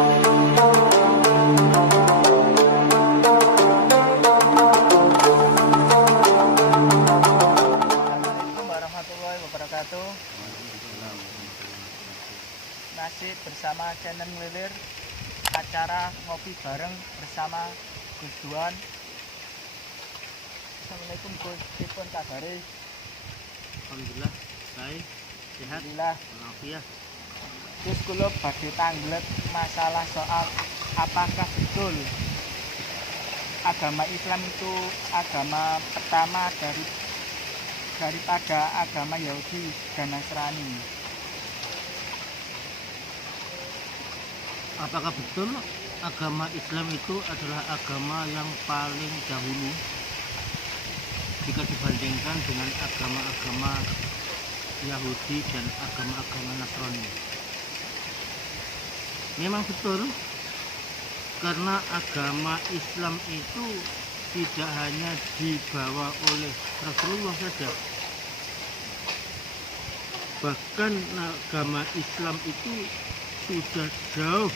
Assalamualaikum warahmatullahi wabarakatuh. Masih bersama channel Nglilir, acara ngopi bareng bersama Gus Duan. Assalamualaikum Gus, pripun kabare? Alhamdulillah, baik, sehat, Alhamdulillah. walafiat. Gus, kula badhe tanglet masalah soal apakah betul agama Islam itu agama pertama daripada agama Yahudi dan Nasrani. Apakah betul agama Islam itu adalah agama yang paling dahulu jika dibandingkan dengan agama-agama Yahudi dan agama-agama Nasrani? Memang betul, karena agama Islam itu tidak hanya dibawa oleh Rasulullah saja, bahkan agama Islam itu sudah jauh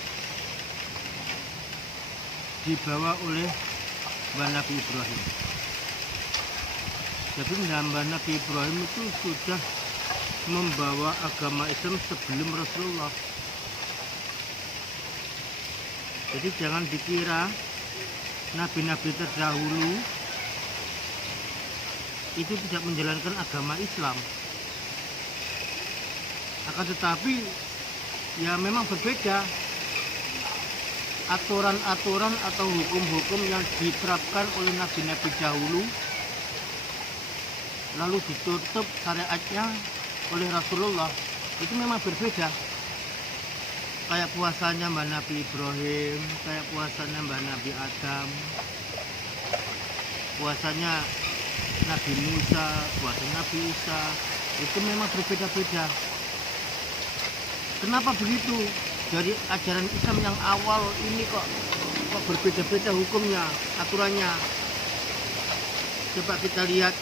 dibawa oleh Nabi Ibrahim. Jadi Nabi Ibrahim itu sudah membawa agama Islam sebelum Rasulullah. Jadi jangan dikira nabi-nabi terdahulu itu tidak menjalankan agama Islam. Akan tetapi ya memang berbeda aturan-aturan atau hukum-hukum yang diterapkan oleh nabi-nabi dahulu lalu ditutup syariatnya oleh Rasulullah, itu memang berbeda. Kayak puasanya Mbak Nabi Ibrahim, kayak puasanya Mbak Nabi Adam, puasanya Nabi Musa, puasa Nabi Isa, itu memang berbeda-beda. Kenapa begitu? Dari ajaran Islam yang awal ini kok berbeda-beda hukumnya, aturannya. Coba kita lihat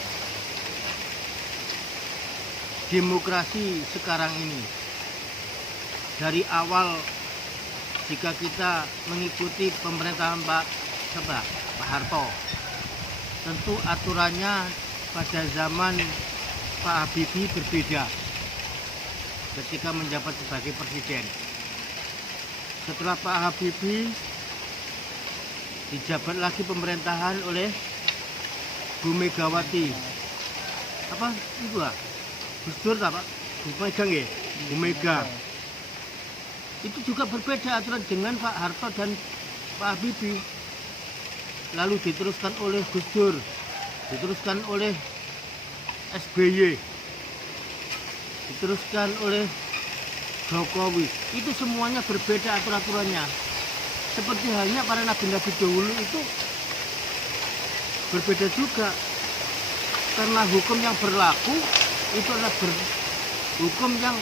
demokrasi sekarang ini. Dari awal jika kita mengikuti pemerintahan Pak Harto, tentu aturannya pada zaman Pak Habibie berbeda ketika menjabat sebagai presiden. Setelah Pak Habibie dijabat lagi pemerintahan oleh Bu Megawati. Apa itu lah? Gus Dur Pak? Bu Mega nggih? Bu Mega. Itu juga berbeda aturan dengan Pak Harto dan Pak Habibie. Lalu diteruskan oleh Gus Dur, diteruskan oleh SBY, diteruskan oleh Jokowi. Itu semuanya berbeda aturan-aturannya. Seperti halnya para nabi-nabi dahulu itu berbeda juga. Karena hukum yang berlaku itu adalah hukum yang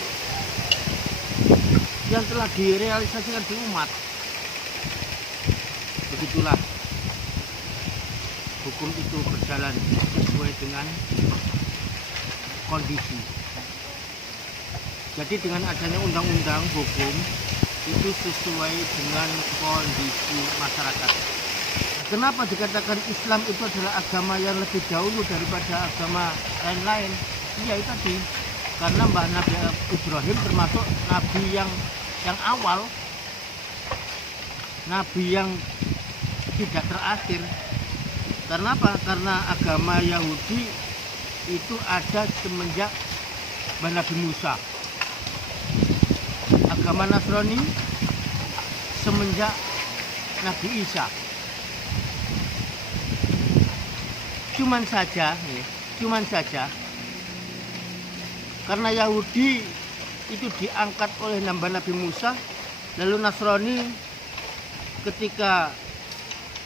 telah direalisasikan di umat. Begitulah hukum itu berjalan sesuai dengan kondisi. Jadi dengan adanya undang-undang hukum itu sesuai dengan kondisi masyarakat. Kenapa dikatakan Islam itu adalah agama yang lebih dahulu daripada agama lain-lain? Iya, itu tadi. Karena Nabi Ibrahim termasuk nabi yang awal, nabi yang tidak terakhir. Karena apa? Karena agama Yahudi itu ada semenjak Nabi Musa. Agama Nasrani semenjak Nabi Isa. Cuman saja karena Yahudi itu diangkat oleh Nabi Musa, lalu Nasrani ketika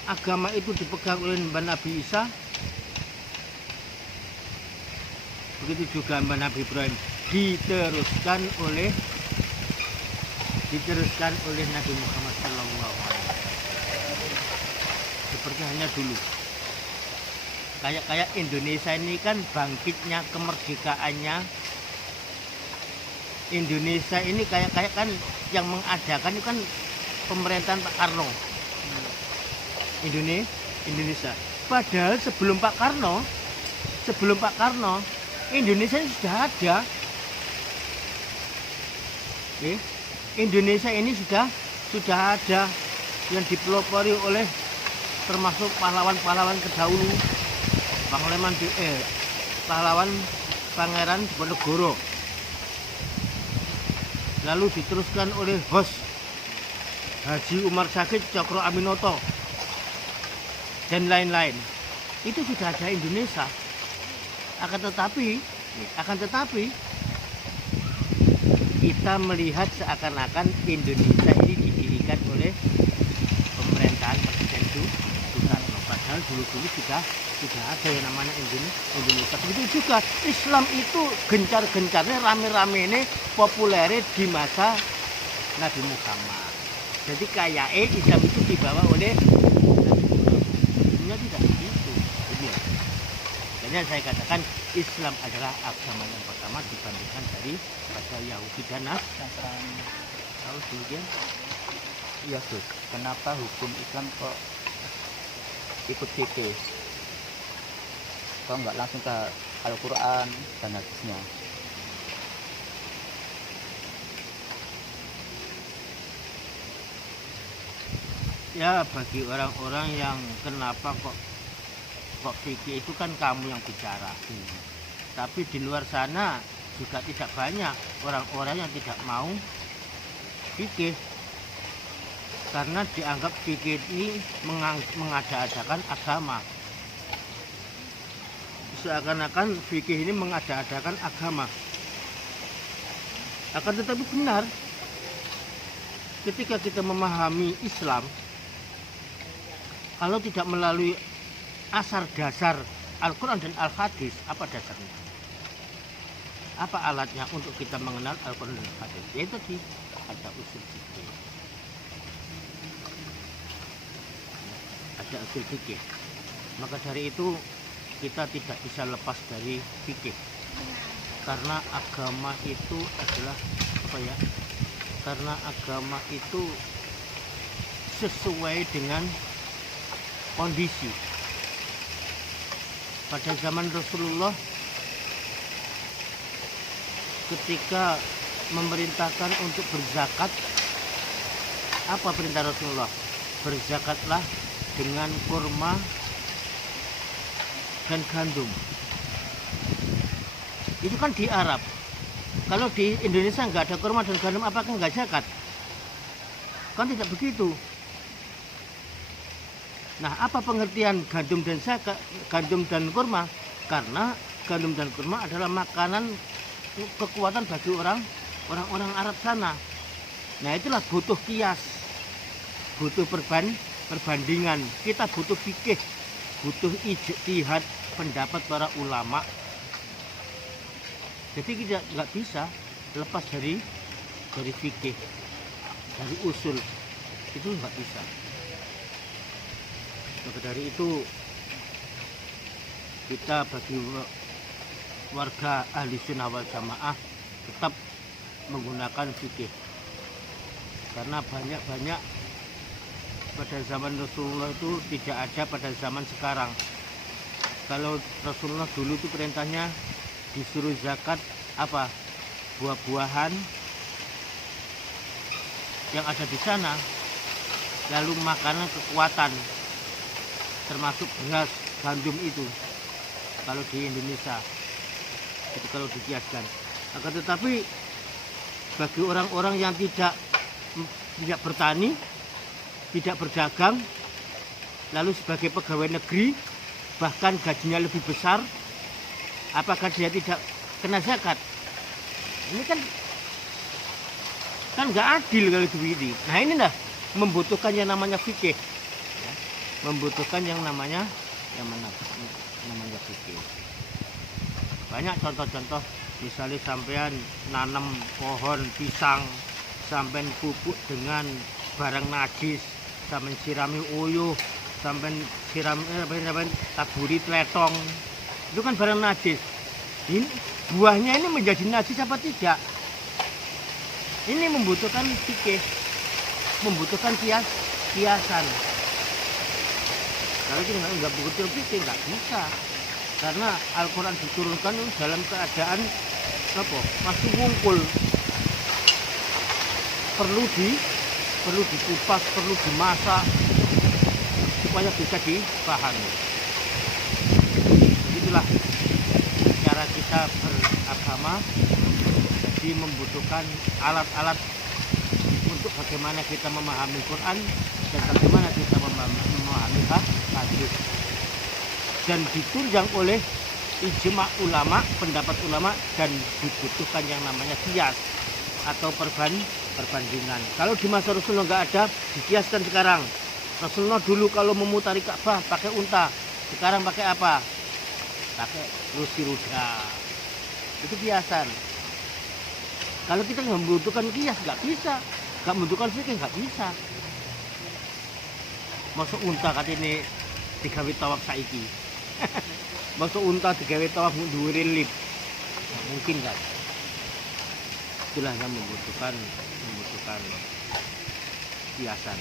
agama itu dipegang oleh Nabi Isa, begitu juga Nabi Ibrahim diteruskan oleh Nabi Muhammad SAW. Seperti hanya dulu, kayak Indonesia ini kan bangkitnya kemerdekaannya. Indonesia ini kayak kan yang mengadakan itu kan pemerintahan Pak Karno. Indonesia. Padahal sebelum Pak Karno, Indonesia ini sudah ada. Oke. Indonesia ini sudah ada yang dipelopori oleh termasuk pahlawan-pahlawan terdahulu, pahlawan Pangeran Diponegoro. Lalu diteruskan oleh Hos Haji Umar Sakhid Cokro Aminoto dan lain-lain. Itu sudah ada Indonesia. Akan tetapi kita melihat seakan-akan Indonesia ini didirikan oleh pemerintahan Presiden Soekarno. Padahal dulu-dulu sudah ada yang namanya Indonesia. Begitu juga Islam itu gencar-gencarnya, rame-rame ini populer di masa Nabi Muhammad. Jadi kayaknya Islam itu dibawa oleh sebenarnya tidak begitu. Makanya saya katakan Islam adalah agama yang pertama dibandingkan dari pada Yahudi dan Nasrani. Tahu kemudian? Iya Gus, kenapa hukum Islam kok ikut fikih? Kok nggak langsung ke Al-Quran dan hadisnya? Ya, bagi orang-orang yang kenapa kok fikih itu kan kamu yang bicara. Tapi di luar sana juga tidak banyak orang-orang yang tidak mau fikih. Karena dianggap fikih ini mengada-adakan agama. Seakan-akan fikih ini mengada-adakan agama. Akan tetapi benar, ketika kita memahami Islam, kalau tidak melalui asar dasar Al-Quran dan Al-Hadis, apa dasarnya? Apa alatnya untuk kita mengenal Al-Quran dan Al-Hadis? Yaitu tadi ada usul fikih. Ada usul fikih. Maka dari itu kita tidak bisa lepas dari fikih. Karena agama itu adalah apa ya? Karena agama itu sesuai dengan kondisi. Pada zaman Rasulullah ketika memerintahkan untuk berzakat, apa perintah Rasulullah? Berzakatlah dengan kurma dan gandum. Itu kan di Arab. Kalau di Indonesia nggak ada kurma dan gandum, apakah nggak zakat? Kan tidak begitu. Nah, apa pengertian gandum dan kurma? Karena gandum dan kurma adalah makanan kekuatan bagi orang-orang Arab sana. Nah, itulah butuh kias, butuh perbandingan. Kita butuh fikih, butuh ijtihad pendapat para ulama. Jadi kita nggak bisa lepas dari fikih, dari usul, itu nggak bisa. Maka dari itu kita bagi warga ahli sunnah wal jamaah tetap menggunakan fikih, karena banyak pada zaman Rasulullah itu tidak ada pada zaman sekarang. Kalau Rasulullah dulu itu perintahnya disuruh zakat apa? Buah-buahan yang ada di sana, lalu makanan kekuatan termasuk beras, gandum itu kalau di Indonesia itu kalau dikiaskan. Akan tetapi bagi orang-orang yang tidak bertani, tidak berdagang, lalu sebagai pegawai negeri bahkan gajinya lebih besar, apakah dia tidak kena zakat? Ini kan nggak adil kalau begini. Nah, ini dah membutuhkan yang namanya fikih. Membutuhkan yang namanya fikih. Banyak contoh-contoh, misalnya sampean nanam pohon pisang, sampean pupuk dengan barang najis, sampean sirami uyuh, sampean taburi teletong, itu kan barang najis. Ini buahnya ini menjadi najis apa tidak? Ini membutuhkan fikih. membutuhkan kiasan. Kalau kita nggak begitu pikir nggak bisa, karena Al-Quran diturunkan dalam keadaan apa? Masih wungkul, perlu dikupas, perlu dimasak supaya bisa dipahami. Begitulah cara kita beragama, jadi membutuhkan alat-alat untuk bagaimana kita memahami Quran dan bagaimana kita memahami hadis, dan ditunjang oleh ijma ulama, pendapat ulama, dan dibutuhkan yang namanya kias atau perbandingan. Kalau di masa Rasulullah nggak ada, dikiaskan sekarang. Rasulullah dulu kalau memutari Ka'bah pakai unta, sekarang pakai apa? Pakai kursi roda. Itu kiasan. Kalau kita nggak membutuhkan kias, nggak bisa. Nggak membutuhkan fikih, nggak bisa. Masuk unta kata ini digawe tawaf saiki. Masuk unta digawe tawaf dhuwure lip. Nggak mungkin kan? Itulah yang membutuhkan kiasan.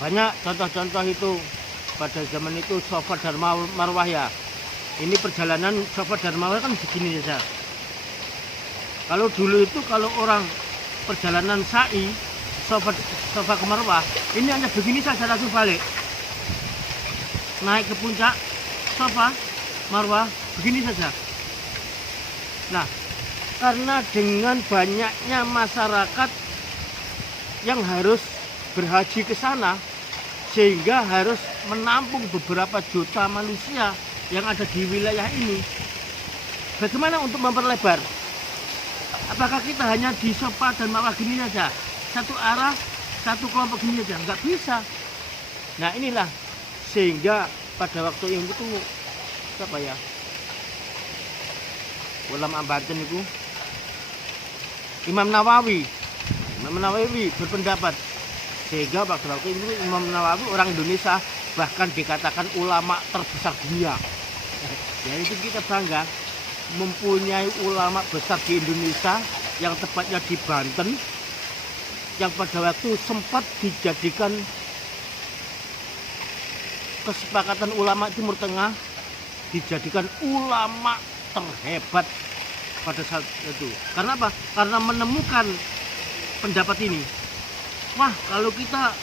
Banyak contoh-contoh itu pada zaman itu Safa dan Marwah ya. Ini perjalanan Safa dan Marwah kan begini saja. Kalau dulu itu kalau orang perjalanan sa'i Safa ke Marwah, ini hanya begini saja langsung balik. Naik ke puncak Safa Marwah begini saja. Nah, karena dengan banyaknya masyarakat yang harus berhaji ke sana, sehingga harus menampung beberapa juta manusia yang ada di wilayah ini. Bagaimana untuk memperlebar? Apakah kita hanya di Safa dan Marwah gini saja? Satu arah, satu kelompok gini saja? Nggak bisa. Nah inilah, sehingga pada waktu itu siapa ya? Ulama Banten itu Imam Nawawi berpendapat, sehingga waktu itu Imam Nawawi orang Indonesia, bahkan dikatakan ulama terbesar dunia. Ya itu kita bangga mempunyai ulama besar di Indonesia, yang tepatnya di Banten, yang pada waktu sempat dijadikan kesepakatan ulama Timur Tengah, dijadikan ulama terhebat pada saat itu. Karena apa? Karena menemukan pendapat ini. Wah, kalau kita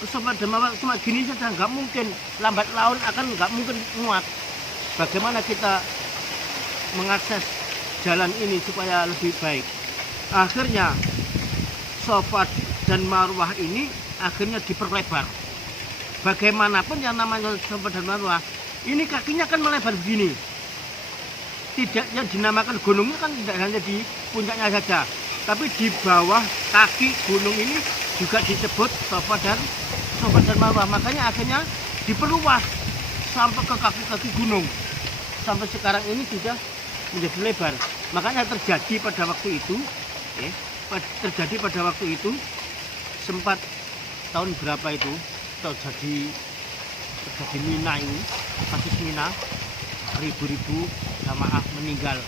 Safa dan Marwah cuma gini saja nggak mungkin, lambat laun akan nggak mungkin muat. Bagaimana kita mengakses jalan ini supaya lebih baik? Akhirnya Safa dan Marwah ini akhirnya diperlebar. Bagaimanapun yang namanya Safa dan Marwah, ini kakinya kan melebar begini. Tidak yang dinamakan gunungnya kan tidak hanya di puncaknya saja, tapi di bawah kaki gunung ini juga disebut Safa dan Marwah. Makanya akhirnya diperluas sampai ke kaki-kaki gunung. Sampai sekarang ini sudah menjadi lebar. Makanya terjadi pada waktu itu sempat tahun berapa itu terjadi Mina ini, kasus Mina, ribu-ribu jamaah meninggal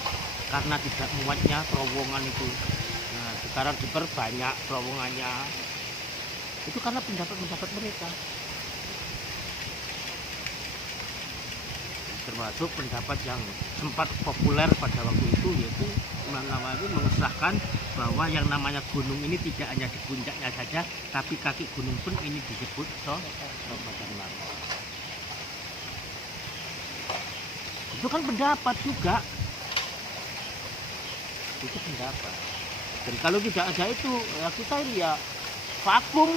karena tidak muatnya terowongan itu. Nah, sekarang diperbanyak terowongannya. Itu karena pendapat mereka. Termasuk pendapat yang sempat populer pada waktu itu, yaitu Imam Nawawi mengesahkan bahwa yang namanya gunung ini tidak hanya di puncaknya saja, tapi kaki gunung pun ini disebut Safa dan Marwah. Itu kan pendapat juga. Itu pendapat. Dan kalau tidak ada itu, ya kita ini ya vakum.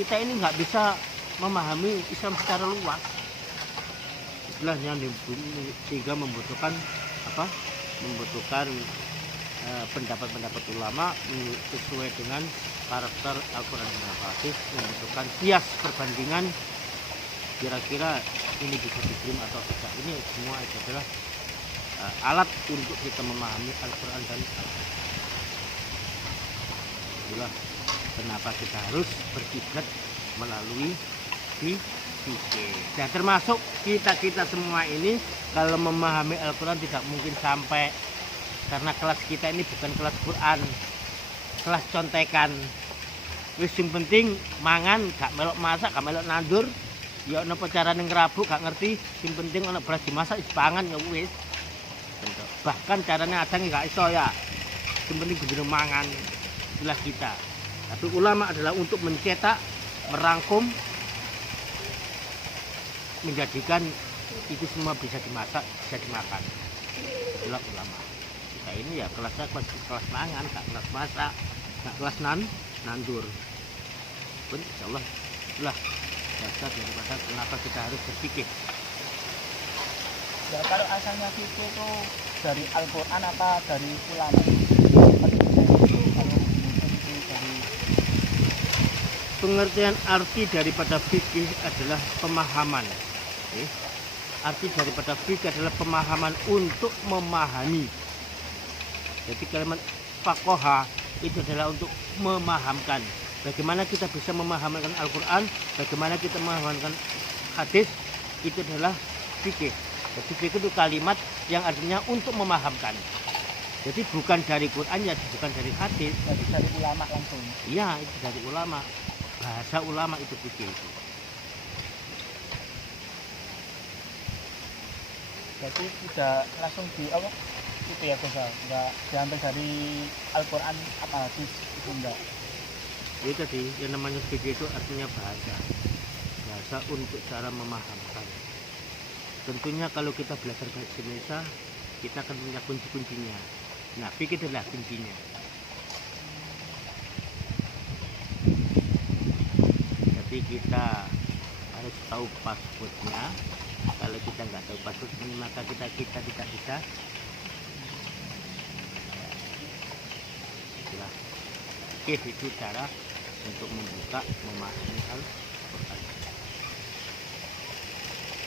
Kita ini nggak bisa memahami Islam secara luas. Itulah yang sehingga membutuhkan apa? Membutuhkan pendapat-pendapat ulama sesuai dengan karakter Al-Quran dan Hadis, membutuhkan kias perbandingan. Kira-kira ini bisa diterima atau tidak. Ini semua adalah alat untuk kita memahami Al-Quran dan Al-Hadis. Itulah kenapa kita harus berkiblat melalui fikih. Dan termasuk kita semua ini kalau memahami Al-Quran tidak mungkin sampai, karena kelas kita ini bukan kelas Quran, kelas contekan. Wis sing penting mangan, gak melok masak, gak melok nandur. Ya napa carane ngrabuk gak ngerti, sing penting ana beras dimasak wis pangan ya wis. Bahkan caranya adang gak iso ya. Sing penting kudu mangan. Itulah kita. Tapi ulama adalah untuk mencetak, merangkum, menjadikan itu semua bisa dimasak, bisa dimakan. Itulah ulama. Kita ini ya kelasnya kelas mangan, gak kelas masak, gak kelas nandur. Pun insyaallah itulah dasar daripada kenapa kita harus berpikir. Ya, kalau asalnya fikih itu dari Al-Quran apa dari ulama? Pengertian arti daripada fikih adalah pemahaman. Arti daripada fikih adalah pemahaman untuk memahami. Jadi kalimat faqaha itu adalah untuk memahamkan. Bagaimana kita bisa memahamkan Al-Quran, bagaimana kita memahamkan hadis, itu adalah fikih. Jadi fikih itu kalimat yang artinya untuk memahamkan. Jadi bukan dari Quran ya, bukan dari hadis. Jadi dari ulama langsung. Iya, itu dari ulama. Bahasa ulama itu fikih itu. Jadi tidak langsung di apa? Itu ya Gus, enggak diambil dari Al-Quran apa hadis itu enggak. Itu tadi yang namanya fikih itu artinya bahasa. Bahasa untuk cara memahamkan. Tentunya kalau kita belajar bahasa Indonesia, kita akan punya kunci-kuncinya. Nah, fikih adalah kuncinya. Jadi kita harus tahu passwordnya. Kalau kita nggak tahu passwordnya, maka kita tidak bisa. Itulah. Oke, itu cara untuk membuka, memahami Al-Quran.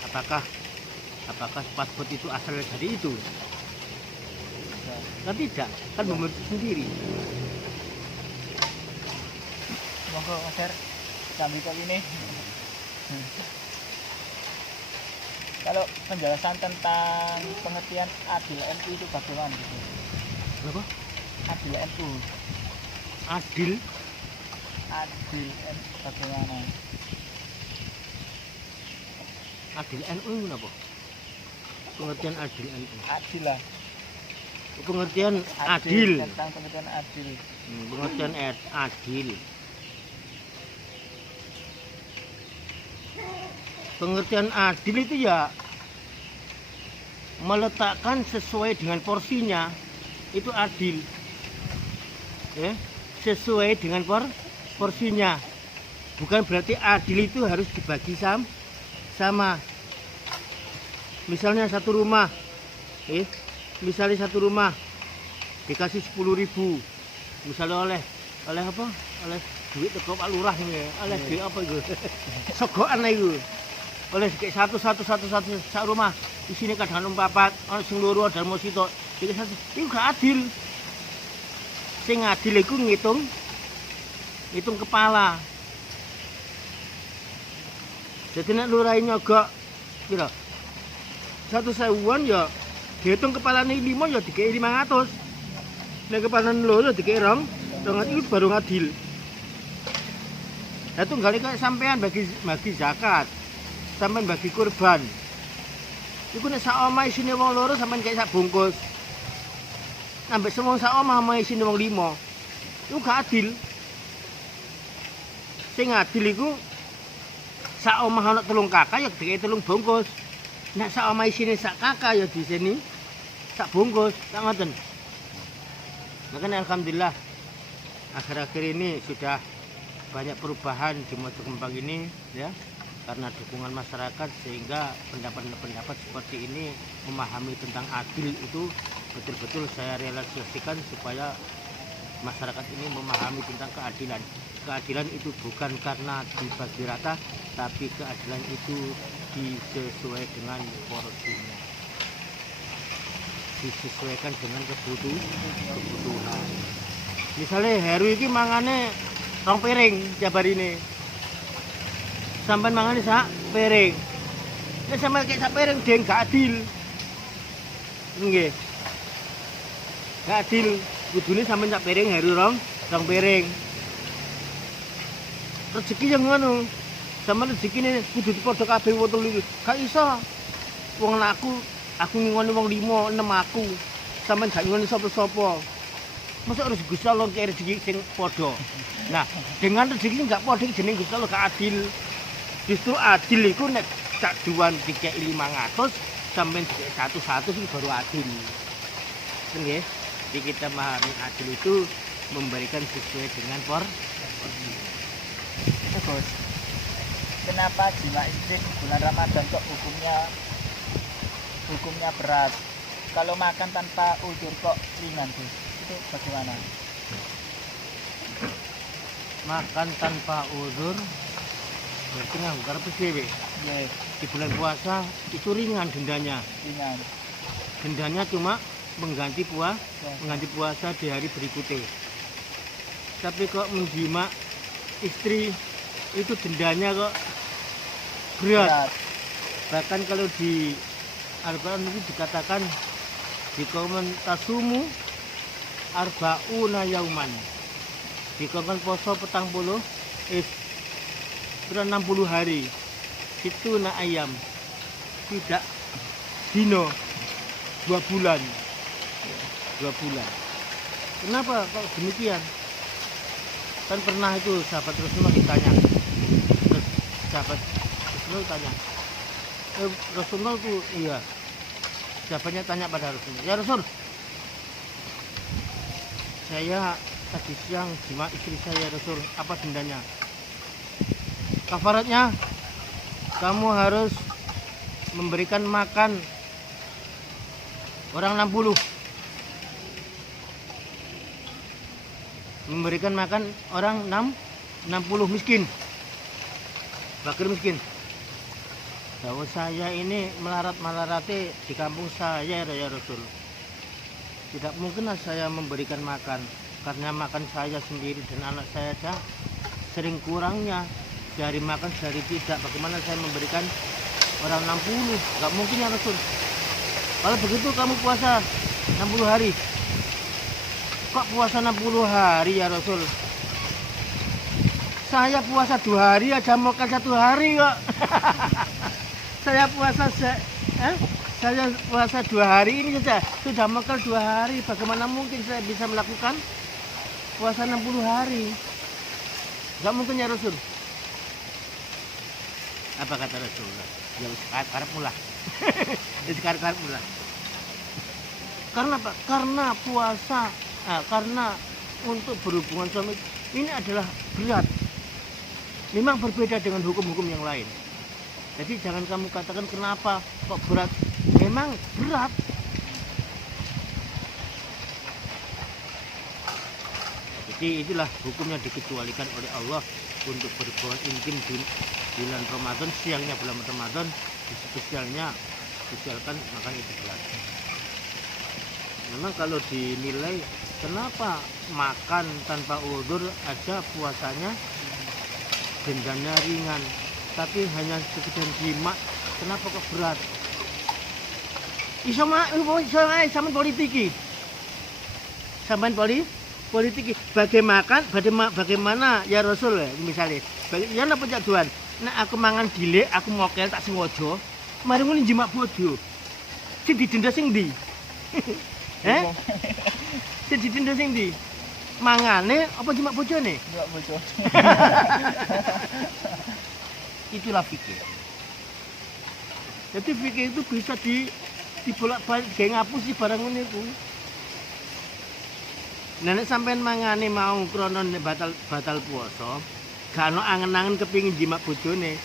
Apakah password itu asal dari itu? Kan tidak, kan membentuk sendiri. Monggo Mas Her, kami kali ini. Kalau penjelasan tentang pengertian adil NU itu bagaimana gitu? Apa? Adil NU. Adil? Adil NU bagaimana? Adil NU itu apa? Pengertian adil NU. Adil lah. Pengertian adil. Tentang pengertian adil. Pengertian adil. Pengertian adil itu ya meletakkan sesuai dengan porsinya, itu adil. Ya, sesuai dengan porsinya. Bukan berarti adil itu harus dibagi sama. Misalnya satu rumah, misalnya satu rumah dikasih 10.000, misalnya oleh apa? Oleh duit teko Pak Lurah ini, oleh duit apa itu? Sogokan itu. Oleh kayak satu rumah. Di sini kadang 4, ono sing loro ada mau sitok. Iki satu. Itu gak adil. Sing adil iku ngitung kepala. Jadi nek lurahe nyogok piro? 1.000-an ya dihitung kepalane 5 ya dikei 500. Nek kepalane loro dikei 200 itu baru adil. Nah, itu nggak kayak sampean bagi zakat, sampean bagi kurban. Iku nek sak omah isine wong loro sampean kayak sak bungkus. Ambek semua sak omah isine wong 5. Iku gak adil. Sing adil iku sak omah ana 3 kakak ya dikei 3 bungkus. Nek sak omah isine sak kakak ya di sini sak bungkus, tak ngoten. Makanya alhamdulillah akhir-akhir ini sudah banyak perubahan di Mojo Kembang ini ya, karena dukungan masyarakat sehingga pendapat-pendapat seperti ini memahami tentang adil itu betul-betul saya realisasikan supaya masyarakat ini memahami tentang keadilan. Keadilan itu bukan karena dibagi rata, tapi keadilan itu disesuaikan dengan porsinya, disesuaikan dengan kebutuhan. Misalnya Heru ini mangane 2 piring tiap hari ini, sampai mangane sak piring. Nek sampai kayak sak piring deng gak adil. Nggih. Gak adil. Kudune sampai sak piring Heru 2 piring. rezeki yang ngono. Sama rezekine kudu padha kabeh wong telu iki. Gak iso. Wong aku ngingoni wong 5, 6 aku. Sampeyan gak ngingoni sapa-sapa. Masa harus Gusti Allah kaya rezeki sing padha. Nah, dengan rezeki enggak padha jeneng Gusti Allah gak adil. Justru adil iku nek sak duan dikek 500 sampeyan dikek 100 iki baru adil. Nggih. Jadi kita memahami adil itu memberikan sesuai dengan porsi. Terus, kenapa jima istri di bulan Ramadan kok hukumnya berat? Kalau makan tanpa uzur kok ringan, Gus? Itu bagaimana? Makan tanpa uzur berarti nganggur PSBB. Yes, Di bulan puasa itu ringan dendanya. ringan. Dendanya cuma mengganti Yes. puasa di hari berikutnya. Tapi kok menjima istri itu dendanya kok berat. Bahkan kalau di Al-Quran itu dikatakan di kauman tasumu arba'una yauman. Di kauman poso 60 60 hari. Itu na ayam. Tidak dino 2 bulan. 2 bulan. Kenapa kok demikian? Kan pernah itu sahabat Rasulullah ditanya. Terus sahabat Rasulullah tanya. Rasulullah itu iya. Sahabatnya tanya pada Rasulullah. Ya Rasul. Saya tadi siang jima istri saya Rasul. Apa dendanya? Kafaratnya kamu harus memberikan makan orang 60. Memberikan makan orang 60 miskin. Fakir miskin. Bahwa saya ini melarat-melarati di kampung saya ya Rasul. Tidak mungkinlah saya memberikan makan karena makan saya sendiri dan anak saya saja sering kurangnya. Sehari makan, sehari tidak. Bagaimana saya memberikan orang 60? Gak mungkin ya Rasul. Kalau begitu kamu puasa 60 hari. Kok puasa 60 hari ya Rasul? Saya puasa 2 hari aja makan 1 hari kok. Saya puasa 2 hari ini saja sudah makan 2 hari. Bagaimana mungkin saya bisa melakukan puasa 60 hari? Gak mungkin ya Rasul. Apa kata Rasulullah? Ya karep mulah. Karep mulah. Karena apa? Karena puasa, karena untuk berhubungan suami ini adalah berat. Memang berbeda dengan hukum-hukum yang lain. Jadi jangan kamu katakan kenapa kok berat. Memang berat. Jadi itulah hukum yang dikecualikan oleh Allah untuk berhubungan intim di bulan Ramadan, siangnya bulan Ramadan, spesialkan makan itu berat. Memang kalau dinilai kenapa makan tanpa uzur aja puasanya dendanya ringan, tapi hanya sekedar jima, kenapa kok berat? Sampean politiki. Sampean politiki. Bagaimana ya Rasul misalnya. Ya napa cak Tuhan? Nek aku mangan dilek, aku mokel tak sengaja. Mari ngene jimak bodoh. Sing didenda sing ndi? Sing didenda sing ndi? Mangane apa jimak bojone? Jimak bojo. Itulah fikih. Jadi fikih itu bisa dibolak-balik gawe ngapusi barang ngene iku. Nek sampean mangane mau krana batal puasa, gak ono angen-angen kepingin jimak bojone.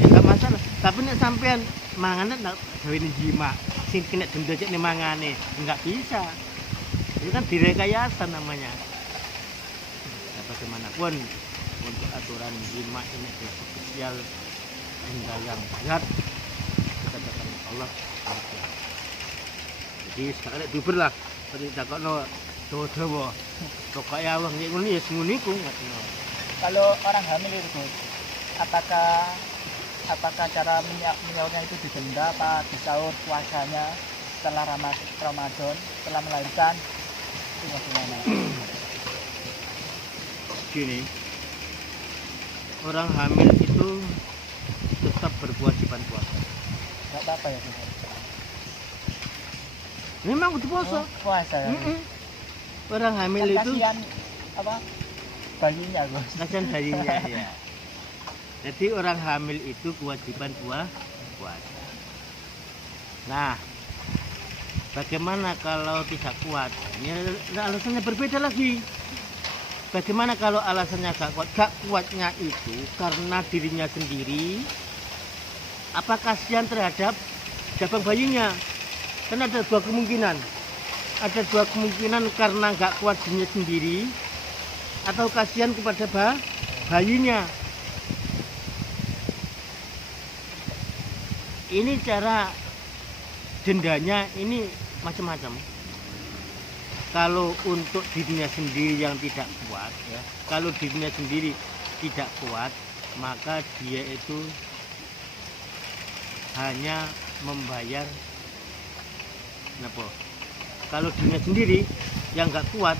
Ya gak masalah. Tapi nek sampean mangane ndak gawe jimak, sing kena denda cek nek mangane, enggak bisa. Itu kan direkayasa namanya. Ya, bagaimanapun untuk aturan jimak ini spesial hingga yang berat dikatakan Allah. Jadi sekarang duber lah. Ditakokno dawa-dawa. Pokoke Allah nek ngono ya ngono iku ngono. Kalau orang hamil itu, Gus, apakah cara menyaurnya itu didenda apa disaur puasanya setelah Ramadan, setelah melahirkan itu bagaimana? gini, orang hamil itu tetap berkewajiban puasa. Enggak apa-apa ya Gus. Memang kudu puasa. Oh, puasa ya. Mm-mm. Orang hamil Kan itu kasihan apa bayinya Gus. kasihan darinya ya. Jadi orang hamil itu kewajiban puasa. Nah, bagaimana kalau tidak kuat? Ya, alasannya berbeda lagi. Bagaimana kalau alasannya gak kuat? Gak kuatnya itu karena dirinya sendiri. Apa kasihan terhadap jabang bayinya? Kan ada dua kemungkinan. Ada dua kemungkinan karena gak kuat dirinya sendiri atau kasihan kepada bayinya. Ini cara dendanya ini macam-macam. Kalau untuk dirinya sendiri yang tidak kuat ya, kalau dirinya sendiri tidak kuat, maka dia itu hanya membayar apa? Kalau dirinya sendiri yang nggak kuat,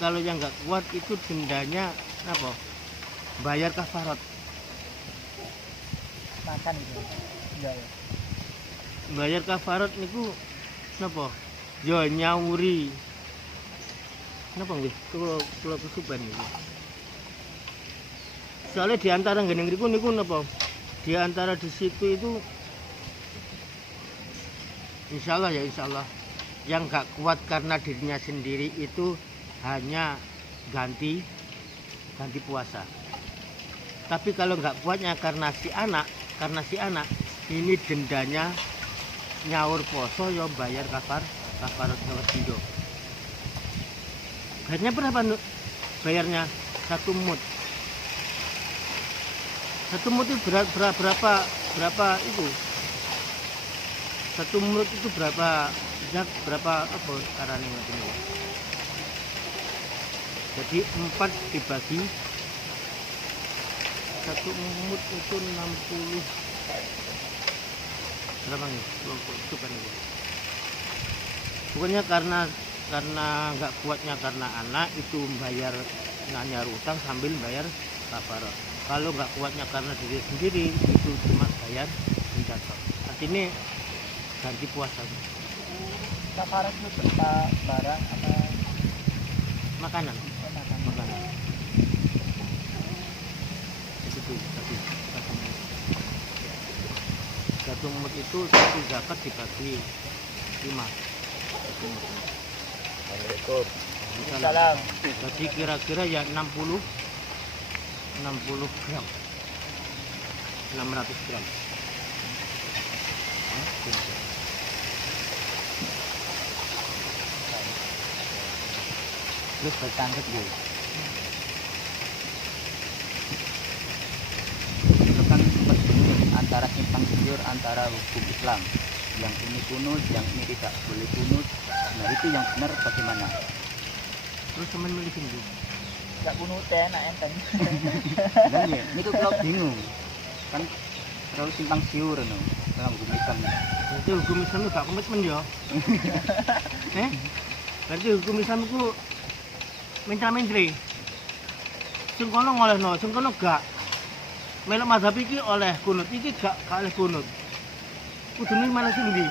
kalau yang nggak kuat itu dendanya apa? Bayar kafarat. Makan itu. Enggak ya. Bayar kafarat niku napa? Ya nyawuri. Napa nggih? Kula kesupen niku. Soalnya di antara ngene niku napa? Di antara di situ itu insyaallah yang gak kuat karena dirinya sendiri itu hanya ganti puasa. Tapi kalau nggak kuatnya karena si anak ini dendanya nyaur poso ya bayar kafarat sewido. Bayarnya berapa Nuk? Bayarnya 1 mut. 1 mut itu berapa itu? 1 mut itu berapa apa caranya ini? Jadi 4 dibagi 1 mut itu 60 berapa nih? Itu kan itu. Pokoknya karena nggak kuatnya karena anak itu bayar nanya utang sambil bayar kafarat. Kalau nggak kuatnya karena diri sendiri itu cuma bayar zakat. Artinya ganti puasa. Kafarat itu berupa barang apa Makanan. makanan. Itu satu mut itu satu zakat dibagi 5. Assalamualaikum. Salam. Jadi kira-kira ya 60 gram, 600 gram. Terus bertangkap dulu. Itu kan sempat bingung antara simpang siur antara hukum Islam. Yang ini kunut, yang ini tidak boleh kunut. Nah itu yang benar bagaimana? Terus teman milih sendiri. Enggak kunuten enak enten. Dan ya, ini tuh kalau bingung kan terlalu simpang siur no, dalam hukum Islam. Berarti hukum Islam itu gak komitmen ya? Berarti hukum Islam itu mencra-mencri. Sing kono ngolehno, sing kono gak. Melok mazhab iki oleh kunut, iki gak oleh kunut. Kudune mana sing ndi?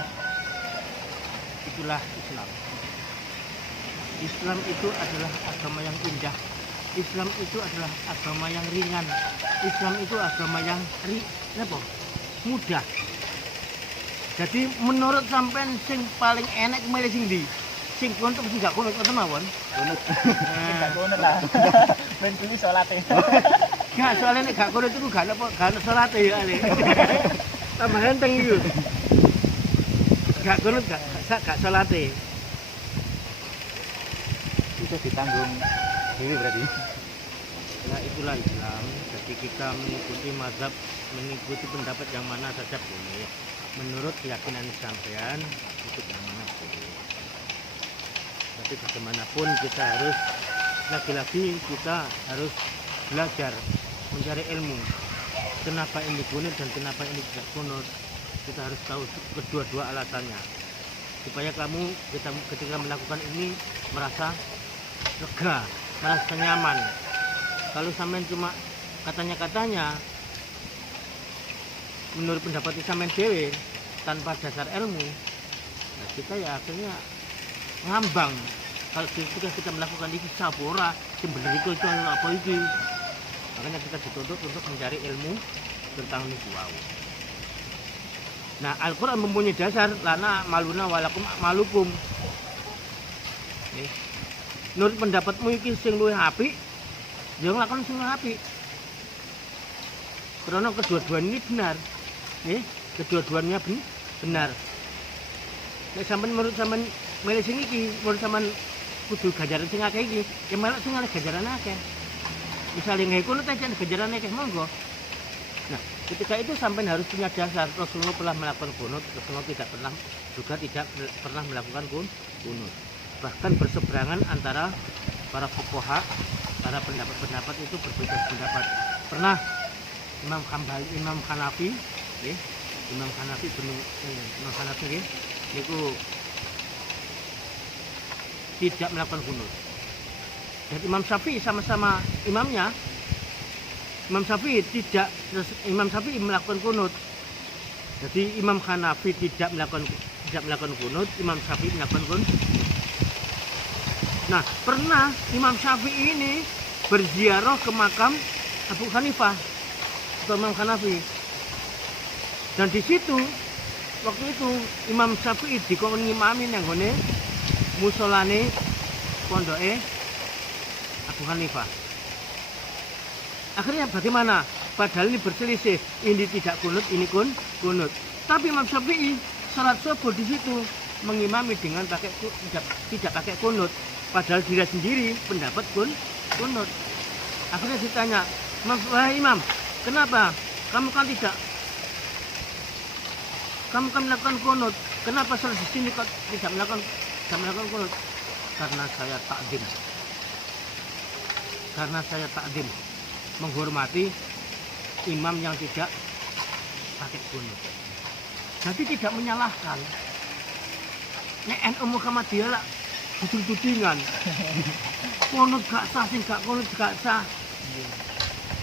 Itulah Islam. Islam itu adalah agama yang indah. Islam itu adalah agama yang ringan. Islam itu agama yang mudah. Jadi menurut sampean sing paling enak milih sing ndi? Sing kunut sing gak kunut ngoten mawon. Kunut. Enggak kunut lah. Ben kuwi salate. Gak soalnya nek gak kunut itu gak ono salate ya ale. Tambah enteng iki. Gak kunut gak salate. Bisa ditanggung dewi berarti. Nah itulah Islam. Jadi kita mengikuti mazhab, mengikuti pendapat yang mana saja boleh. Menurut keyakinan sampean ikut yang mana boleh. Tapi bagaimanapun kita harus lagi-lagi kita harus belajar mencari ilmu. Kenapa ini kunut dan kenapa ini tidak kunut? Kita harus tahu kedua-dua alasannya. supaya kamu ketika melakukan ini merasa lega, merasa nyaman. Kalau sampean cuma katanya menurut pendapat sampean dewe tanpa dasar ilmu, nah kita ya akhirnya ngambang. Kalau ketika kita melakukan ini sabora, sebenarnya itu apa itu? Makanya kita dituntut untuk mencari ilmu tentang niku wau. Nah, Al-Quran mempunyai dasar lana maluna walakum malukum. Menurut pendapatmu iki sing luwih apik, ya nglakoni sing luwih apik. Karena kedua-duanya ini benar. Kedua-duanya benar. Nek sampean menurut sampean milih sing iki, menurut sampean kudu ganjaran sing akeh iki, ya malah sing akeh ganjaran akeh. Misalnya nggak kunut aja ganjaran akeh monggo. Nah, ketika itu sampai harus punya dasar. Rasulullah pernah melakukan kunut, Rasulullah tidak pernah melakukan kunut. Bahkan berseberangan antara para fuqaha, para pendapat itu berbeda pendapat. Pernah Imam Hanafi, Imam Hanafi itu tidak melakukan kunut. Dan Imam Syafi'i sama-sama imamnya. Imam Syafi'i melakukan kunut. Jadi Imam Hanafi tidak melakukan kunut, Imam Syafi'i melakukan kunut. Nah, pernah Imam Syafi'i ini berziarah ke makam Abu Hanifah atau Imam Hanafi. Dan di situ waktu itu Imam Syafi'i dikon ngimami nang gone musolane pondoke Abu Hanifah. Akhirnya bagaimana? Padahal ini berselisih, ini tidak kunut, ini kunut. Tapi Imam Syafi'i salat subuh di situ mengimami dengan tidak pakai kunut. Padahal dia sendiri pendapat kunut. Akhirnya ditanya, wahai Imam, kenapa kamu kan melakukan kunut? Kenapa salat di sini kok tidak melakukan kunut? Karena saya takdim. Menghormati imam yang tidak pakai kunut. Jadi tidak menyalahkan. Nek NU Muhammadiyah lah tuding-tudingan. Kunut gak sah, sing gak kunut gak sah.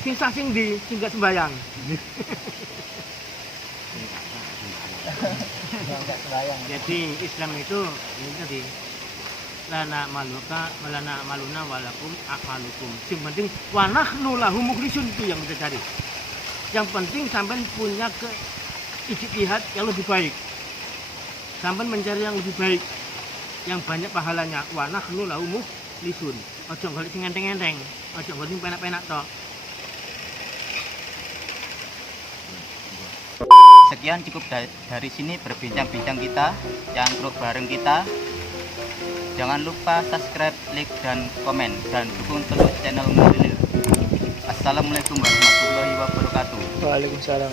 Sing sah sing gak sembayang. Jadi Islam itu ini tadi lana maluna walakum akmalukum. Yang penting wa nahnu lahu mukhlisun, itu yang kita cari. Yang penting sampean punya ijtihad yang lebih baik. Sampean mencari yang lebih baik, yang banyak pahalanya. Wa nahnu lahu mukhlisun. Aja golek sing enteng-enteng, aja golek sing penak-penak tok. Sekian cukup dari sini berbincang-bincang kita, cangkruk bareng kita. Jangan lupa subscribe, like, dan komen, dan dukung terus channel Mulilil. Assalamualaikum warahmatullahi wabarakatuh. Waalaikumsalam.